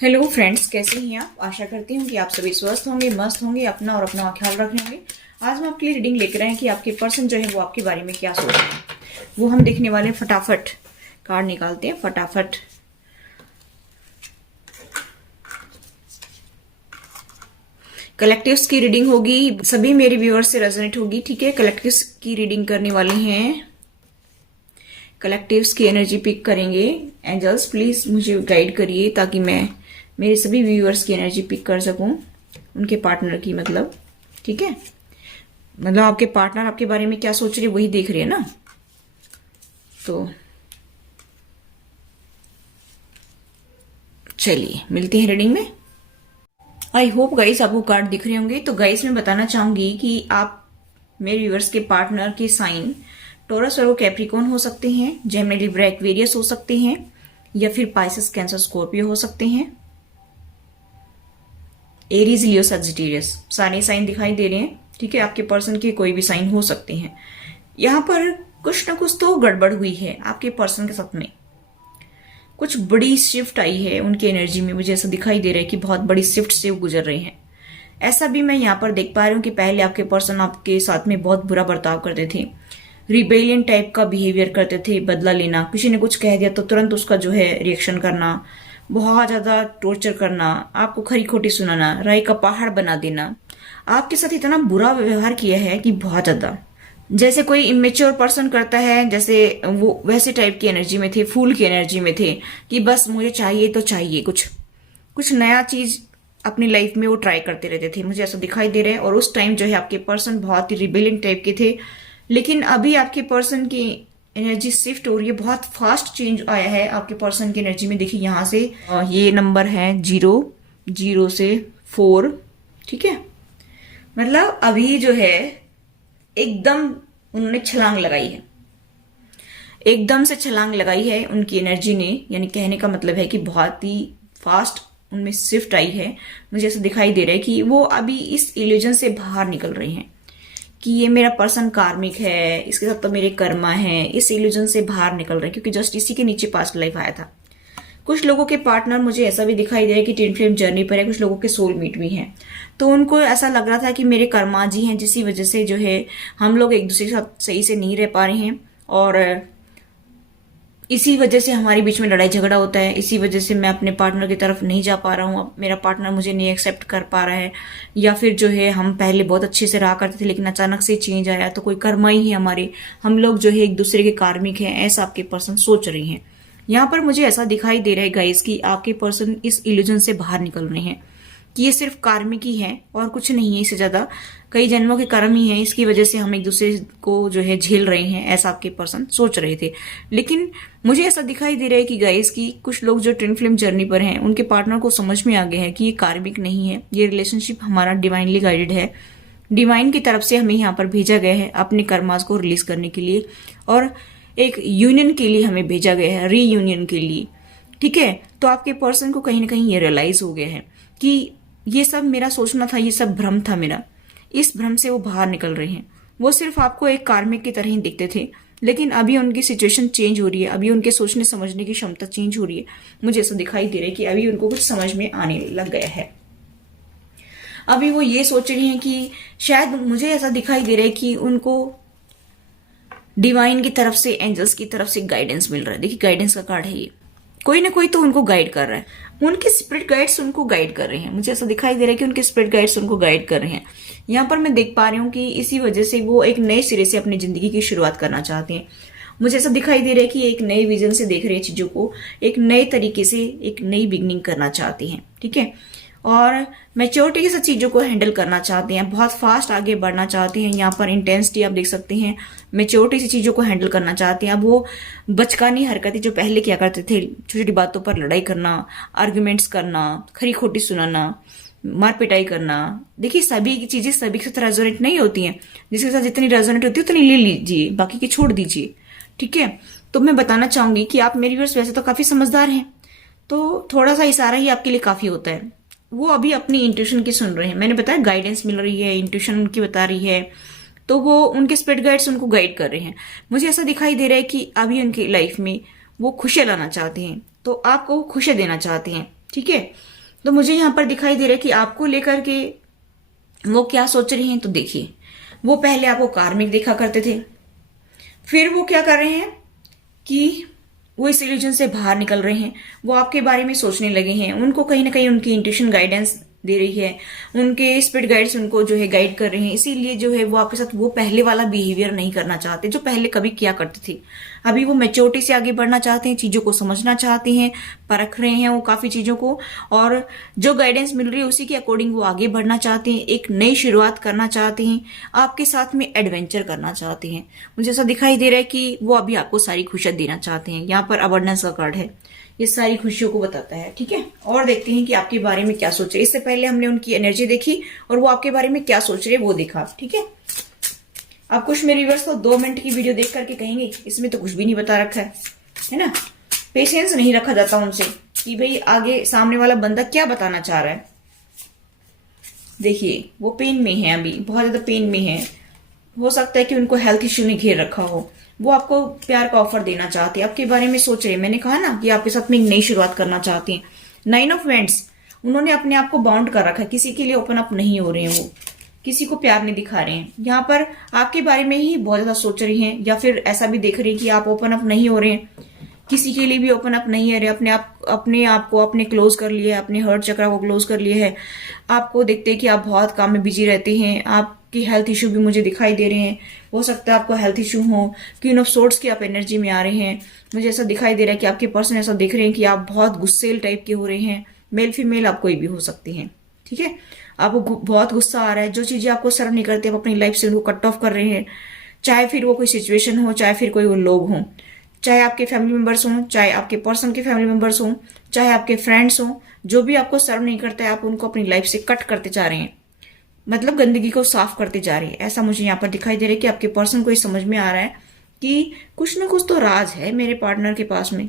Hello friends, कैसे हैं आप। आशा करती हूँ कि आप सभी स्वस्थ होंगे, मस्त होंगे, अपना और अपना ख्याल रख रहे होंगे। आज हम आपके लिए रीडिंग लेकर आए हैं कि आपके पर्सन जो है वो आपके बारे में क्या सोच रहे हैं। वो हम देखने वाले हैं। फटाफट कार्ड निकालते हैं, फटाफट। कलेक्टिव्स की रीडिंग होगी, सभी मेरे व्यूअर्स से रेजोनेट होगी, ठीक है। कलेक्टिव्स की रीडिंग करने वाले हैं, कलेक्टिव्स की एनर्जी पिक करेंगे। एंजल्स प्लीज मुझे गाइड करिए ताकि मैं मेरे सभी व्यूअर्स की एनर्जी पिक कर सकूं, उनके पार्टनर की, मतलब ठीक है। मतलब आपके पार्टनर आपके बारे में क्या सोच रहे वही देख रहे हैं ना। तो चलिए मिलते हैं रीडिंग में। आई होप गाइस आपको कार्ड दिख रहे होंगे। तो गाइस मैं बताना चाहूंगी कि आप मेरे व्यूअर्स के पार्टनर के साइन टॉरस और कैप्रिकॉर्न हो सकते हैं, जेमिनी लिब्रा एक्वेरियस हो सकते हैं, या फिर पाइसेस कैंसर स्कॉर्पियो हो सकते हैं, एरीज लियो सजिटेरियस। सारे साइन दिखाई दे रहे हैं, ठीक है। आपके पर्सन के कोई भी साइन हो सकते हैं। यहां पर कुछ ना कुछ तो गड़बड़ हुई है आपके पर्सन के साथ में। कुछ बड़ी शिफ्ट आई है उनकी एनर्जी में। मुझे ऐसा दिखाई दे रहा है कि बहुत बड़ी शिफ्ट से वो गुजर रहे हैं। ऐसा भी मैं यहाँ पर देख पा रही हूँ कि पहले आपके पर्सन आपके साथ में बहुत बुरा बर्ताव करते थे, रिबेलियन टाइप का बिहेवियर करते थे, बदला लेना, किसी ने कुछ कह दिया तो तुरंत उसका जो है रिएक्शन करना, बहुत ज्यादा टॉर्चर करना, आपको खरी खोटी सुनाना, राय का पहाड़ बना देना। आपके साथ इतना बुरा व्यवहार किया है कि बहुत ज्यादा, जैसे कोई इमेच्योर पर्सन करता है, जैसे वो वैसे टाइप की एनर्जी में थे, फूल की एनर्जी में थे कि बस मुझे चाहिए तो चाहिए, कुछ कुछ नया चीज अपनी लाइफ में वो ट्राई करते रहते थे। मुझे ऐसा दिखाई दे रहा है। और उस टाइम जो है आपके पर्सन बहुत ही रिबेलियन टाइप के थे। लेकिन अभी आपके पर्सन की एनर्जी शिफ्ट हो रही है, बहुत फास्ट चेंज आया है आपके पर्सन की एनर्जी में। देखिए यहाँ से ये नंबर है 0 से 4, ठीक है। मतलब अभी जो है एकदम उन्होंने छलांग लगाई है, एकदम से छलांग लगाई है उनकी एनर्जी ने। यानी कहने का मतलब है कि बहुत ही फास्ट उनमें शिफ्ट आई है। मुझे ऐसा दिखाई दे रहा है कि वो अभी इस इल्यूजन से बाहर निकल रहे हैं कि ये मेरा पर्सन कार्मिक है, इसके साथ तो मेरे कर्मा है। इस इल्यूजन से बाहर निकल रहे हैं क्योंकि जस्ट इसी के नीचे पास्ट लाइफ आया था। कुछ लोगों के पार्टनर मुझे ऐसा भी दिखाई दे रहा है कि ट्विन फ्लेम जर्नी पर है। कुछ लोगों के सोलमेट भी हैं। तो उनको ऐसा लग रहा था कि मेरे कर्मा जी हैं, जिसकी वजह से जो है हम लोग एक दूसरे के साथ सही से नहीं रह पा रहे हैं, और इसी वजह से हमारे बीच में लड़ाई झगड़ा होता है। इसी वजह से मैं अपने पार्टनर की तरफ नहीं जा पा रहा हूँ, मेरा पार्टनर मुझे नहीं एक्सेप्ट कर पा रहा है। या फिर जो है हम पहले बहुत अच्छे से रहा करते थे लेकिन अचानक से चेंज आया, तो कोई कर्मा ही है हमारे, हम लोग जो है एक दूसरे के कार्मिक हैं, ऐसा आपके पर्सन सोच रही हैं। यहाँ पर मुझे ऐसा दिखाई दे रहा है गाइस कि आपके पर्सन इस इल्यूजन से बाहर निकल रहे हैं कि ये सिर्फ कार्मिक ही है और कुछ नहीं है। इससे ज्यादा कई जन्मों के कर्म ही है, इसकी वजह से हम एक दूसरे को जो है झेल रहे हैं, ऐसा आपके पर्सन सोच रहे थे। लेकिन मुझे ऐसा दिखाई दे रहा है कि गाइस की कुछ लोग जो ट्विन फ्लेम जर्नी पर हैं, उनके पार्टनर को समझ में आ गया है कि ये कार्मिक नहीं है, ये रिलेशनशिप हमारा डिवाइनली गाइडेड है। डिवाइन की तरफ से हमें यहाँ पर भेजा गया है अपने कर्मास को रिलीज करने के लिए, और एक यूनियन के लिए हमें भेजा गया है, रीयूनियन के लिए, ठीक है। तो आपके पर्सन को कहीं ना कहीं ये रियलाइज हो गया है कि ये सब मेरा सोचना था, ये सब भ्रम था मेरा। इस भ्रम से वो बाहर निकल रहे हैं। वो सिर्फ आपको एक कार्मिक की तरह ही दिखते थे, लेकिन अभी उनकी सिचुएशन चेंज हो रही है, अभी उनके सोचने समझने की क्षमता चेंज हो रही है। मुझे ऐसा दिखाई दे रहा है कि अभी उनको कुछ समझ में आने लग गया है। अभी वो ये सोच रही हैं कि शायद, मुझे ऐसा दिखाई दे रहा है कि उनको डिवाइन की तरफ से, एंजल्स की तरफ से गाइडेंस मिल रहा है। देखिए गाइडेंस का कार्ड है ये, कोई ना कोई तो उनको गाइड कर रहा है। उनके स्पिरिट गाइड्स उनको गाइड कर रहे हैं। मुझे ऐसा दिखाई दे रहा है कि उनके स्पिरिट गाइड्स उनको गाइड कर रहे हैं। यहाँ पर मैं देख पा रही हूँ कि इसी वजह से वो एक नए सिरे से अपनी जिंदगी की शुरुआत करना चाहते हैं। मुझे ऐसा दिखाई दे रहा है कि एक नए विजन से देख रहे हैं चीजों को, एक नए तरीके से एक नई बिगनिंग करना चाहते हैं, ठीक है। और मैच्योरिटी के साथ चीजों को हैंडल करना चाहते हैं, बहुत फास्ट आगे बढ़ना चाहते हैं। यहाँ पर इंटेंसिटी आप देख सकते हैं, मैच्योरिटी से चीजों को हैंडल करना चाहते हैं। अब वो बचकानी हरकतें जो पहले किया करते थे, छोटी छोटी बातों पर लड़ाई करना, आर्ग्यूमेंट्स करना, खरी खोटी सुनाना, मार पिटाई करना। देखिए सभी की चीजें सभी के साथ रेजोनेट नहीं होती हैं। जिसके साथ जितनी रेजोनेट होती है उतनी ले लीजिए, बाकी की छोड़ दीजिए, ठीक है। तो मैं बताना चाहूंगी कि आप मेरी व्यूअर्स वैसे तो काफी समझदार हैं, तो थोड़ा सा इशारा ही आपके लिए काफी होता है। वो अभी अपनी इंट्यूशन की सुन रहे हैं। मैंने बताया गाइडेंस मिल रही है, इंट्यूशन उनकी बता रही है, तो वो उनके स्पिरिट गाइड्स उनको गाइड कर रहे हैं। मुझे ऐसा दिखाई दे रहा है कि अभी उनकी लाइफ में वो खुशियां लाना चाहते हैं, तो आपको वो खुशियां देना चाहते हैं। ठीक है। तो मुझे यहाँ पर दिखाई दे रहा है कि आपको लेकर के वो क्या सोच रहे हैं। तो देखिए, वो पहले आपको कार्मिक देखा करते थे, फिर वो क्या कर रहे हैं कि वो इस इल्यूजन से बाहर निकल रहे हैं। वो आपके बारे में सोचने लगे हैं। उनको कहीं ना कहीं उनकी इंट्यूशन गाइडेंस दे रही है, उनके स्पिरिट गाइड्स उनको जो है गाइड कर रहे हैं। इसीलिए जो है वो आपके साथ वो पहले वाला बिहेवियर नहीं करना चाहते जो पहले कभी किया करते थे। अभी वो मैच्योरिटी से आगे बढ़ना चाहते हैं, चीजों को समझना चाहते हैं, परख रहे हैं वो काफी चीजों को, और जो गाइडेंस मिल रही है उसी के अकॉर्डिंग वो आगे बढ़ना चाहते हैं, एक नई शुरुआत करना चाहते हैं, आपके साथ में एडवेंचर करना चाहते हैं। मुझे ऐसा दिखाई दे रहा है कि वो अभी आपको सारी खुशियां देना चाहते हैं। यहाँ पर अबंडेंस का कार्ड है, ये सारी खुशियों को बताता है। ठीक है, और देखते हैं कि आपके बारे में क्या सोच रहे। इससे पहले हमने उनकी एनर्जी देखी और वो आपके बारे में क्या सोच रहे वो देखा। ठीक है, अब कुछ मेरे व्यूअर्स तो 2 मिनट की वीडियो देख करके कहेंगे इसमें तो कुछ भी नहीं बता रखा है ना। पेशेंस नहीं रखा जाता उनसे कि भाई आगे सामने वाला बंदा क्या बताना चाह रहा है। देखिए, वो पेन में है, अभी बहुत ज्यादा पेन में है। हो सकता है कि उनको हेल्थ इश्यू ने घेर रखा हो। वो आपको प्यार का ऑफर देना चाहते हैं, आपके बारे में सोच रहे हैं। मैंने कहा ना कि आपके साथ में एक नई शुरुआत करना चाहते हैं। 9 ऑफ वेंट्स, उन्होंने अपने आप को बाउंड कर रखा है, किसी के लिए ओपन अप नहीं हो रहे हैं, वो किसी को प्यार नहीं दिखा रहे हैं। यहाँ पर आपके बारे में ही बहुत ज्यादा सोच रही हैं, या फिर ऐसा भी देख रही हैं कि आप ओपन अप नहीं हो रहे हैं, किसी के लिए भी ओपन अप नहीं है रहे। अपने आप को अपने क्लोज कर लिए है, अपने हर्ट चक्रा को क्लोज कर लिए है। आपको देखते हैं कि आप बहुत काम में बिजी रहते हैं। आपकी हेल्थ इश्यू भी मुझे दिखाई दे रहे हैं। हो सकता है आपको हेल्थ इश्यू हो, क्वीन ऑफ सोर्ड्स की आप एनर्जी में आ रहे हैं। मुझे ऐसा दिखाई दे रहा है कि आपके पर्सन ऐसा दिख रहे हैं कि आप बहुत गुस्सेल टाइप के हो रहे हैं। मेल फीमेल आप कोई भी हो सकती हैं। ठीक है, आपको बहुत गुस्सा आ रहा है। जो चीजें आपको सर्व नहीं करते आप अपनी लाइफ से उनको कट ऑफ कर रहे हैं, चाहे फिर वो कोई सिचुएशन हो, चाहे फिर कोई वो लोग हों, चाहे आपके फैमिली मेंबर्स हों, चाहे आपके पर्सन के फैमिली मेंबर्स हों, चाहे आपके फ्रेंड्स हों, जो भी आपको सर्व नहीं करता है आप उनको अपनी लाइफ से कट करते जा रहे हैं, मतलब गंदगी को साफ करते जा रहे हैं। ऐसा मुझे यहाँ पर दिखाई दे रहा है कि आपके पर्सन को ये समझ में आ रहा है कि कुछ ना कुछ तो राज है मेरे पार्टनर के पास में,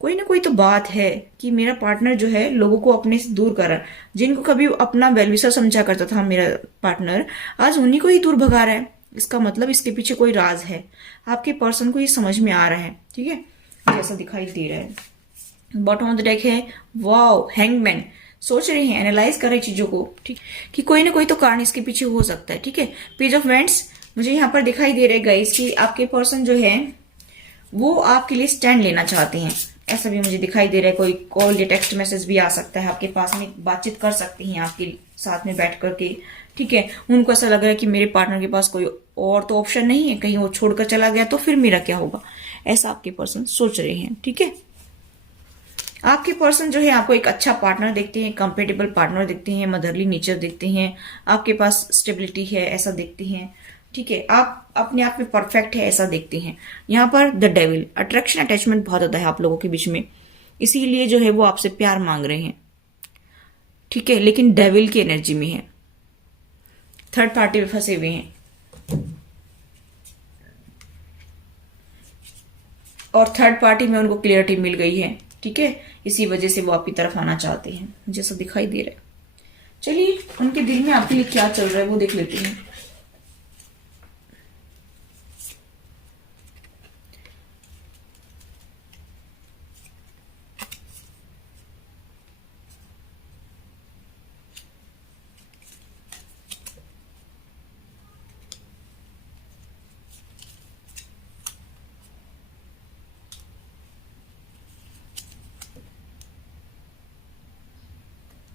कोई ना कोई तो बात है कि मेरा पार्टनर जो है लोगों को अपने से दूर कर रहा है। जिनको कभी अपना वेलविशर समझा करता था मेरा पार्टनर, आज उन्हीं को ही दूर भगा रहा है। इसका मतलब इसके पीछे कोई राज है, आपके पर्सन को ये समझ में आ रहा है। ठीक है, जैसा दिखाई दे रहा है। बॉटम ऑफ द डेक है वाओ, हैंगमैन। सोच रहे हैं, एनालाइज कर रहे चीजों को, ठीक, कि कोई ना कोई तो कारण इसके पीछे हो सकता है। ठीक है, पेज ऑफ वेंट्स मुझे यहाँ पर दिखाई दे रहे गाइस कि आपके पर्सन जो है वो आपके लिए स्टैंड लेना चाहते हैं। ऐसा भी मुझे दिखाई दे रहा है। कोई कॉल या टेक्स्ट मैसेज भी आ सकता है, आपके पास में बातचीत कर सकती हैं आपके साथ में बैठ करके। ठीक है, उनको ऐसा लग रहा है कि मेरे पार्टनर के पास कोई और तो ऑप्शन नहीं है, कहीं वो छोड़कर चला गया तो फिर मेरा क्या होगा, ऐसा आपके पर्सन सोच रहे हैं। ठीक है, आपके पर्सन जो है आपको एक अच्छा पार्टनर देखते हैं, कंपेटेबल पार्टनर देखते हैं, मदरली नेचर देखते हैं, आपके पास स्टेबिलिटी है ऐसा देखते हैं। ठीक है, आप अपने आप में परफेक्ट है ऐसा देखते हैं। यहाँ पर द डेविल, अट्रैक्शन अटैचमेंट बहुत ज्यादा है आप लोगों के बीच में, इसीलिए जो है वो आपसे प्यार मांग रहे हैं। ठीक है, लेकिन डेविल की एनर्जी में है, थर्ड पार्टी में फंसे हुए हैं, और थर्ड पार्टी में उनको क्लियरिटी मिल गई है। ठीक है, इसी वजह से वो आपकी तरफ आना चाहते हैं, जैसा दिखाई दे रहा है। चलिए, उनके दिल में आपके लिए क्या चल रहा है वो देख लेते हैं।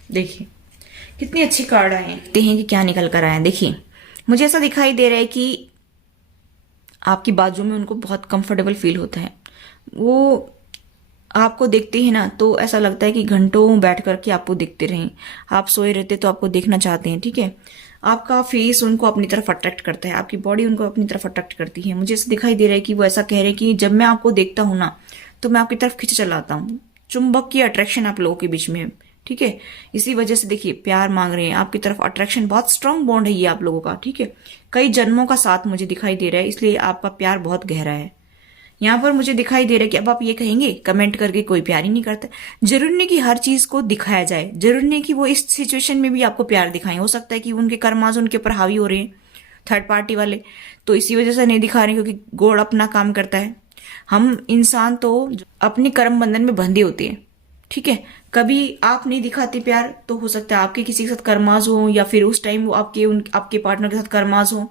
देखिए कितनी अच्छी कार्ड आए हैं, देखते हैं कि क्या निकल कर आए हैं। देखिए, मुझे ऐसा दिखाई दे रहा है कि आपकी बाजू में उनको बहुत कंफर्टेबल फील होता है। वो आपको देखते हैं ना तो ऐसा लगता है कि घंटों बैठ करके आपको देखते रहें। आप सोए रहते तो आपको देखना चाहते हैं। ठीक है, आपका फेस उनको अपनी तरफ अट्रैक्ट करता है, आपकी बॉडी उनको अपनी तरफ अट्रैक्ट करती है। मुझे ऐसा दिखाई दे रहा है कि वो ऐसा कह रहे हैं कि जब मैं आपको देखता हूं ना तो मैं आपकी तरफ खिंच चला आता हूँ। चुंबक की अट्रैक्शन आप लोगों के बीच में है। ठीक है, इसी वजह से देखिए प्यार मांग रहे हैं आपकी तरफ, अट्रैक्शन, बहुत स्ट्रांग बॉन्ड है ये आप लोगों का। ठीक है, कई जन्मों का साथ मुझे दिखाई दे रहा है, इसलिए आपका प्यार बहुत गहरा है। यहाँ पर मुझे दिखाई दे रहा है कि अब आप ये कहेंगे कमेंट करके कोई प्यार ही नहीं करता। जरूरी नहीं कि हर चीज को दिखाया जाए, जरूरी नहीं कि वो इस सिचुएशन में भी आपको प्यार दिखाएं। हो सकता है कि उनके कर्माज उनके ऊपर हावी हो रहे हैं थर्ड पार्टी वाले, तो इसी वजह से नहीं दिखा रहे क्योंकि गॉड अपना काम करता है। हम इंसान तो अपने कर्म बंधन में बंधे होते हैं। ठीक है, कभी आप नहीं दिखाते प्यार तो हो सकता है आपके किसी के साथ कर्माज हो, या फिर उस टाइम वो आपके पार्टनर के साथ कर्माज हो।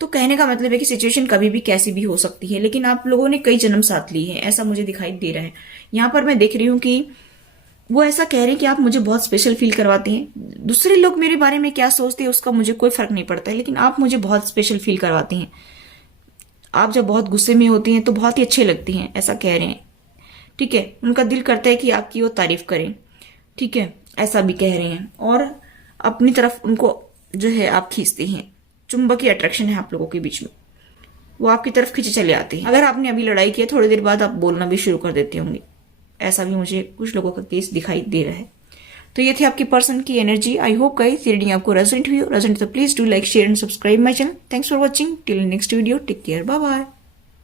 तो कहने का मतलब है कि सिचुएशन कभी भी कैसी भी हो सकती है, लेकिन आप लोगों ने कई जन्म साथ ली है, ऐसा मुझे दिखाई दे रहा है। यहाँ पर मैं देख रही हूँ कि वो ऐसा कह रहे हैं कि आप मुझे बहुत स्पेशल फील करवाते हैं। दूसरे लोग मेरे बारे में क्या सोचते हैं उसका मुझे कोई फर्क नहीं पड़ता है, लेकिन आप मुझे बहुत स्पेशल फील करवाते हैं। आप जब बहुत गुस्से में होती हैं तो बहुत ही अच्छे लगती हैं, ऐसा कह रहे हैं। ठीक है, उनका दिल करता है कि आपकी वो तारीफ करें। ठीक है, ऐसा भी कह रहे हैं। और अपनी तरफ उनको जो है आप खींचते हैं, चुंबकीय अट्रैक्शन है आप लोगों के बीच में, वो आपकी तरफ खींचे चले आते हैं। अगर आपने अभी लड़ाई की है, थोड़ी देर बाद आप बोलना भी शुरू कर देते होंगे, ऐसा भी मुझे कुछ लोगों का केस दिखाई दे रहा है। तो ये थी आपकी पर्सन की एनर्जी। आई होप गाइस ये रीडिंग आपको रेजोनेट हुई। रेजोनेट तो please do like, share and subscribe my channel. Thanks for watching. Till next video, take care, bye bye.